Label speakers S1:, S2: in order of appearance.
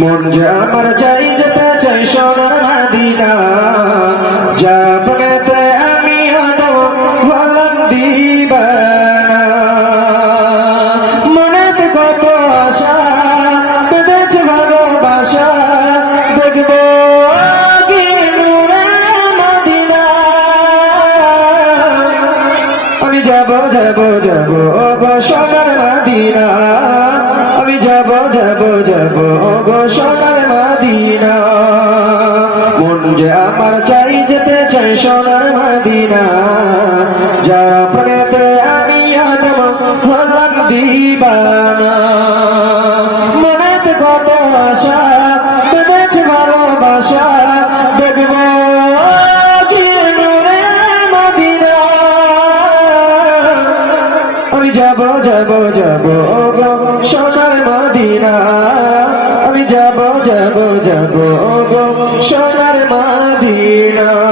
S1: মন যে আমার চাই যেতে চাই সোনার মাদিনা। যাবনেতে আমি যাব যাব যাব গো সোনার মাদিনা। আমি যাব যাব যাব গো সোনার মাদিনা। মন যে আমার চাই যেতে চাই সোনার মাদিনা। যার আপনাতে আমি আদম হলাম দিবানা। মনেতে কত আশা, বেঁধেছে ভালোবাসা। যাব যাব যাব সোনার মদিনা। আমি যাব যাব যাব সোনার মদিনা।